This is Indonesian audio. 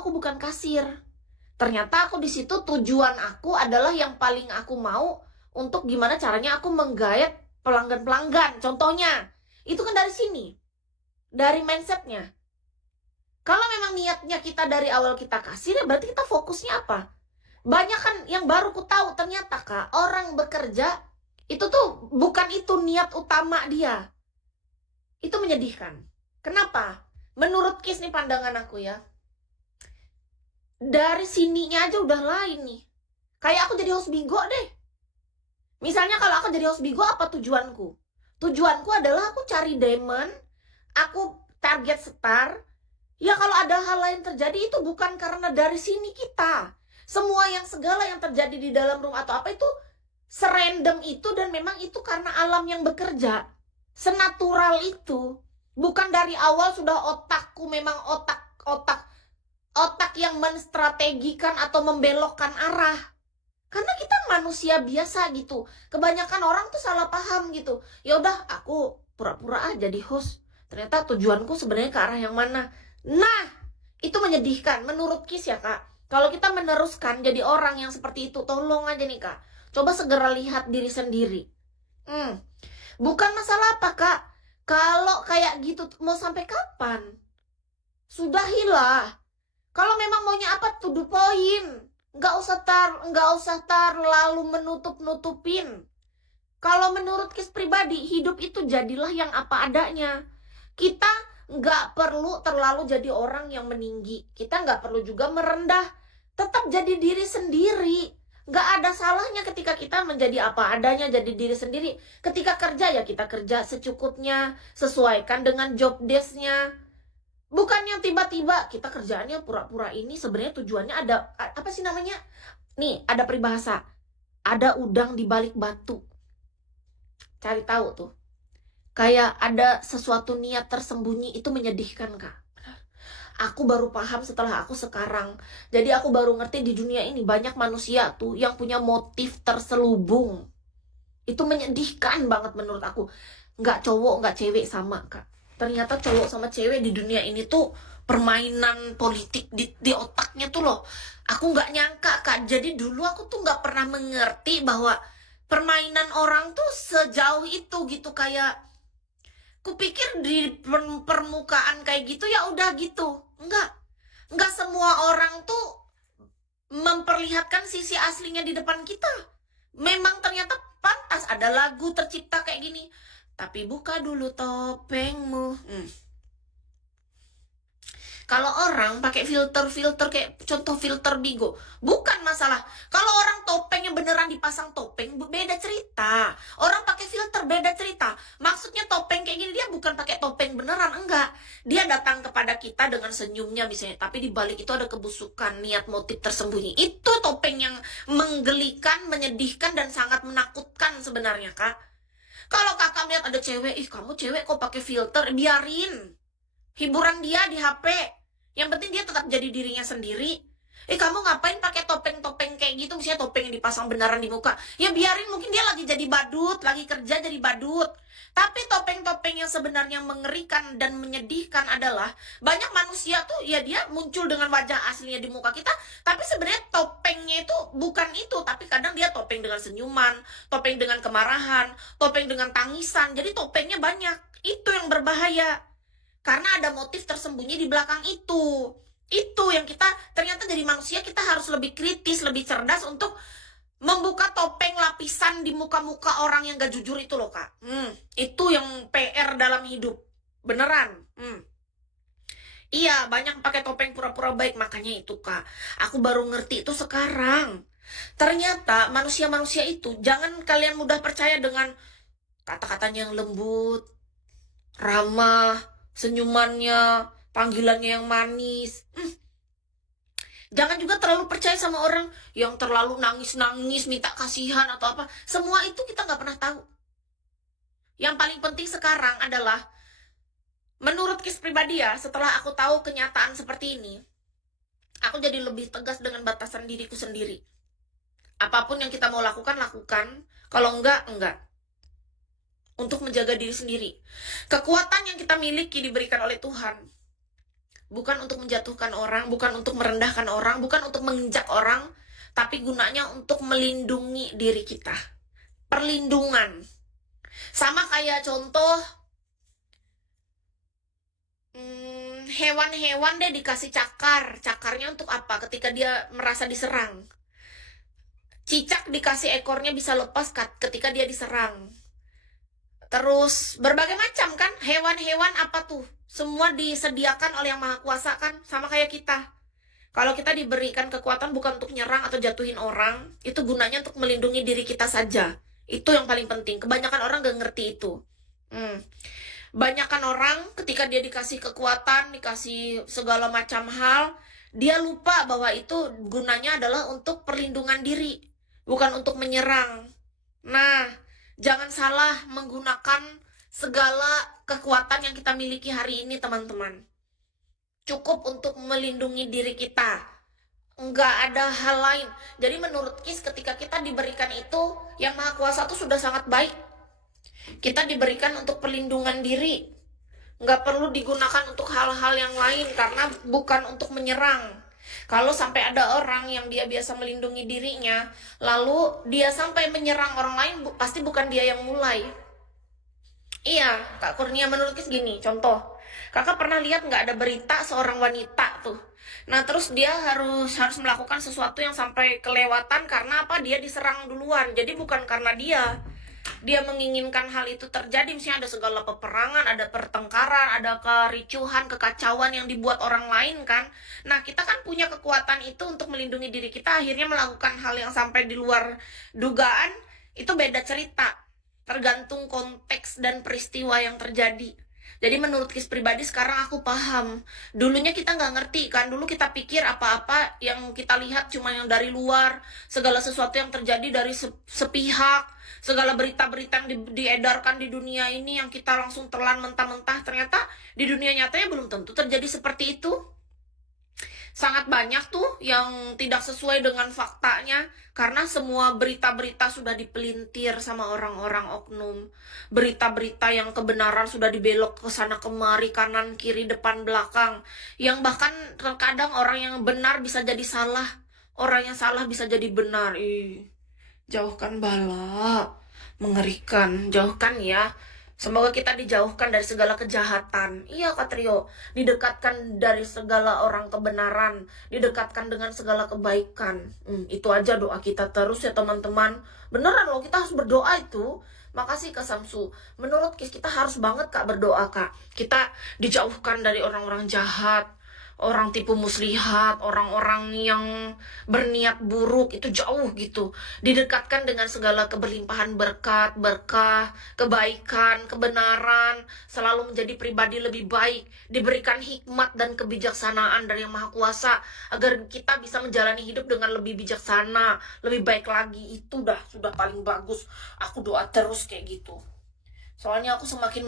aku bukan kasir. Ternyata aku di situ tujuan aku adalah yang paling aku mau untuk gimana caranya aku menggayat pelanggan-pelanggan. Contohnya, itu kan dari sini. Dari mindsetnya. Kalau memang niatnya kita dari awal kita kasir, ya berarti kita fokusnya apa? Banyak kan yang baru ku tahu ternyata Kak, orang bekerja itu tuh bukan itu niat utama dia. Itu menyedihkan. Kenapa? Menurut Kis nih pandangan aku ya. Dari sininya aja udah lain nih. Kayak aku jadi host Bigo deh. Misalnya kalau aku jadi host Bigo, apa tujuanku? Tujuanku adalah aku cari diamond, aku target star. Ya kalau ada hal lain terjadi itu bukan karena dari sini kita. Semua yang segala yang terjadi di dalam room atau apa itu serandom itu, dan memang itu karena alam yang bekerja. Senatural itu. Bukan dari awal sudah otakku memang otak yang menstrategikan atau membelokkan arah. Karena kita manusia biasa gitu. Kebanyakan orang tuh salah paham gitu. Ya udah, aku pura-pura aja jadi host. Ternyata tujuanku sebenarnya ke arah yang mana. Nah, itu menyedihkan menurut Kis ya Kak. Kalau kita meneruskan jadi orang yang seperti itu, tolong aja nih Kak. Coba segera lihat diri sendiri. Bukan masalah apa Kak. Kalau kayak gitu mau sampai kapan? Sudahilah. Kalau memang maunya apa, to the point. Nggak usah terlalu menutup-nutupin. Kalau menurut Kis pribadi, hidup itu jadilah yang apa adanya. Kita nggak perlu terlalu jadi orang yang meninggi. Kita nggak perlu juga merendah. Tetap jadi diri sendiri. Nggak ada salahnya ketika kita menjadi apa adanya, jadi diri sendiri. Ketika kerja ya kita kerja secukupnya, sesuaikan dengan job desk-nya. Bukan yang tiba-tiba kita kerjaannya pura-pura ini sebenarnya tujuannya ada, apa sih namanya? Nih, ada peribahasa. Ada udang di balik batu. Cari tahu tuh. Kayak ada sesuatu niat tersembunyi, itu menyedihkan Kak. Aku baru paham setelah aku sekarang. Jadi aku baru ngerti di dunia ini banyak manusia tuh yang punya motif terselubung. Itu menyedihkan banget menurut aku. Nggak cowok, nggak cewek sama Kak. Ternyata cowok sama cewek di dunia ini tuh permainan politik di otaknya tuh loh. Aku nggak nyangka Kak. Jadi dulu aku tuh nggak pernah mengerti bahwa permainan orang tuh sejauh itu gitu. Kayak kupikir di permukaan kayak gitu ya udah gitu. Enggak semua orang tuh memperlihatkan sisi aslinya di depan kita. Memang ternyata pantas ada lagu tercipta kayak gini. Tapi buka dulu topengmu. Kalau orang pakai filter kayak contoh filter Bigo, bukan masalah. Kalau orang topengnya beneran dipasang topeng, beda cerita. Orang pakai filter beda cerita. Maksudnya topeng kayak gini dia bukan pakai topeng beneran, enggak. Dia datang kepada kita dengan senyumnya misalnya, tapi di balik itu ada kebusukan, niat, motif tersembunyi. Itu topeng yang menggelikan, menyedihkan dan sangat menakutkan sebenarnya, Kak. Kalau Kakak lihat ada cewek, ih kamu cewek kok pakai filter, biarin. Hiburan dia di HP. Yang penting dia tetap jadi dirinya sendiri. Kamu ngapain pakai topeng-topeng kayak gitu, misalnya topeng yang dipasang beneran di muka. Ya biarin, mungkin dia lagi jadi badut, lagi kerja jadi badut. Tapi topeng-topeng yang sebenarnya mengerikan dan menyedihkan adalah banyak manusia tuh ya dia muncul dengan wajah aslinya di muka kita, tapi sebenarnya topengnya itu bukan itu, tapi kadang dia topeng dengan senyuman, topeng dengan kemarahan, topeng dengan tangisan. Jadi topengnya banyak. Itu yang berbahaya. Karena ada motif tersembunyi di belakang itu. Itu yang kita, ternyata jadi manusia kita harus lebih kritis, lebih cerdas untuk membuka topeng lapisan di muka-muka orang yang gak jujur itu loh Kak. Itu yang PR dalam hidup. Beneran. Iya, banyak pakai topeng pura-pura baik. Makanya itu Kak, aku baru ngerti itu sekarang. Ternyata manusia-manusia itu, jangan kalian mudah percaya dengan kata-katanya yang lembut, ramah, senyumannya, panggilannya yang manis. Jangan juga terlalu percaya sama orang yang terlalu nangis-nangis, minta kasihan atau apa. Semua itu kita nggak pernah tahu. Yang paling penting sekarang adalah, menurut Kis pribadi ya, setelah aku tahu kenyataan seperti ini, aku jadi lebih tegas dengan batasan diriku sendiri. Apapun yang kita mau lakukan, lakukan. Kalau enggak. Untuk menjaga diri sendiri. Kekuatan yang kita miliki diberikan oleh Tuhan. bukan untuk menjatuhkan orang, bukan untuk merendahkan orang, bukan untuk menginjak orang, tapi gunanya untuk melindungi diri kita. Perlindungan. Sama kayak contoh hewan-hewan deh dikasih cakar. Cakarnya untuk apa? Ketika dia merasa diserang. Cicak dikasih ekornya bisa lepas ketika dia diserang. Terus berbagai macam kan hewan-hewan apa tuh? Semua disediakan oleh Yang Maha Kuasa kan, sama kayak kita. Kalau kita diberikan kekuatan bukan untuk nyerang atau jatuhin orang, itu gunanya untuk melindungi diri kita saja. Itu yang paling penting. Kebanyakan orang gak ngerti itu. Banyakan orang ketika dia dikasih kekuatan, dikasih segala macam hal, dia lupa bahwa itu gunanya adalah untuk perlindungan diri, bukan untuk menyerang. Nah, jangan salah menggunakan segala kekuatan yang kita miliki hari ini, teman-teman. Cukup untuk melindungi diri kita. Enggak ada hal lain. Jadi menurut Kis, ketika kita diberikan itu, Yang Maha Kuasa itu sudah sangat baik. Kita diberikan untuk perlindungan diri. Nggak perlu digunakan untuk hal-hal yang lain, karena bukan untuk menyerang. Kalau sampai ada orang yang dia biasa melindungi dirinya, lalu dia sampai menyerang orang lain, pasti bukan dia yang mulai. Iya, Kak Kurnia, menurut Kis gini, contoh. Kakak pernah lihat nggak ada berita seorang wanita tuh. Nah, terus dia harus melakukan sesuatu yang sampai kelewatan karena apa? Dia diserang duluan. Jadi bukan karena dia menginginkan hal itu terjadi, misalnya ada segala peperangan, ada pertengkaran, ada kericuhan, kekacauan yang dibuat orang lain kan. Nah, kita kan punya kekuatan itu untuk melindungi diri kita, akhirnya melakukan hal yang sampai di luar dugaan, itu beda cerita. Tergantung konteks dan peristiwa yang terjadi. Jadi menurut Kis pribadi sekarang aku paham. Dulunya kita nggak ngerti kan, dulu kita pikir apa-apa yang kita lihat cuma yang dari luar, segala sesuatu yang terjadi dari sepihak, segala berita-berita yang diedarkan di dunia ini yang kita langsung telan mentah-mentah, ternyata di dunia nyatanya belum tentu terjadi seperti itu. Sangat banyak tuh yang tidak sesuai dengan faktanya, karena semua berita-berita sudah dipelintir sama orang-orang oknum. Berita-berita yang kebenaran sudah dibelok ke sana kemari, kanan kiri depan belakang, yang bahkan terkadang orang yang benar bisa jadi salah, orang yang salah bisa jadi benar. Jauhkan bala, mengerikan, jauhkan ya. Semoga kita dijauhkan dari segala kejahatan. Iya, Kak Trio, didekatkan dari segala orang kebenaran, didekatkan dengan segala kebaikan. Itu aja doa kita terus ya, teman-teman. Beneran loh, kita harus berdoa itu. Makasih Kak Samsu. Menurut Kis, kita harus banget Kak berdoa, Kak. Kita dijauhkan dari orang-orang jahat, orang tipu muslihat, orang-orang yang berniat buruk, itu jauh gitu. Didekatkan dengan segala keberlimpahan berkat, berkah, kebaikan, kebenaran, selalu menjadi pribadi lebih baik, diberikan hikmat dan kebijaksanaan dari Yang Maha Kuasa, agar kita bisa menjalani hidup dengan lebih bijaksana, lebih baik lagi. Itu sudah paling bagus. Aku doa terus kayak gitu. Soalnya aku semakin